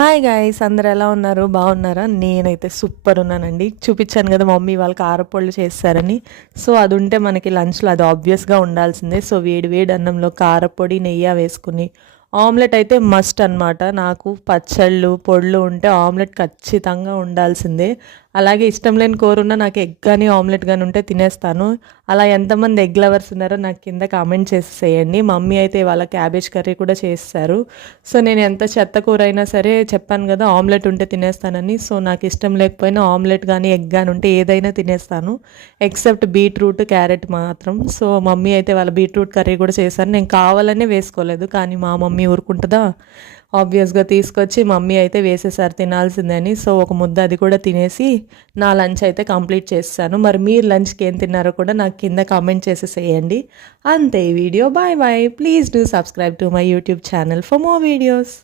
Hi guys, అందరు ఎలా ఉన్నారు? బాగున్నారా? నేనైతే సూపర్ ఉన్నానండి. చూపించాను కదా మమ్మీ వాళ్ళు కారపొళ్ళు చేస్తారని. సో అది ఉంటే మనకి లంచ్లో అది ఆబ్వియస్గా ఉండాల్సిందే. సో వేడి వేడి అన్నంలో కారపొడి నెయ్యి వేసుకుని ఆమ్లెట్ అయితే మస్ట్ అనమాట. నాకు పచ్చళ్ళు పొళ్ళు ఉంటే ఆమ్లెట్ ఖచ్చితంగా ఉండాల్సిందే. అలాగే ఇష్టం లేని కూర ఉన్నా నాకు ఎగ్ కానీ ఆమ్లెట్ కానీ ఉంటే తినేస్తాను. అలా ఎంతమంది ఎగ్ లవర్స్ ఉన్నారో నాకు కింద కామెంట్ చేసేసేయండి. మమ్మీ అయితే ఇవాళ క్యాబేజ్ కర్రీ కూడా చేస్తారు. సో నేను ఎంత చెత్త కూర అయినా సరే చెప్పాను కదా ఆమ్లెట్ ఉంటే తినేస్తానని. సో నాకు ఇష్టం లేకపోయినా ఆమ్లెట్ కానీ ఎగ్ కానీ ఉంటే ఏదైనా తినేస్తాను, ఎక్సెప్ట్ బీట్రూట్ క్యారెట్ మాత్రం. సో మమ్మీ అయితే వాళ్ళ బీట్రూట్ కర్రీ కూడా చేశారు. నేను కావాలనే వేసుకోలేదు, కానీ మా మమ్మీ ఊరుకుంటుందా, ఆబ్వియస్గా తీసుకొచ్చి మమ్మీ అయితే వేసేసారు తినాల్సిందని. సో ఒక ముద్ద అది కూడా తినేసి నా లంచ్ అయితే కంప్లీట్ చేస్తాను. మరి మీరు లంచ్కి ఏం తిన్నారో కూడా నాకు కింద కామెంట్ చేసేసేయండి. అంతే ఈ వీడియో. Bye bye. Please do subscribe to my YouTube channel for more videos.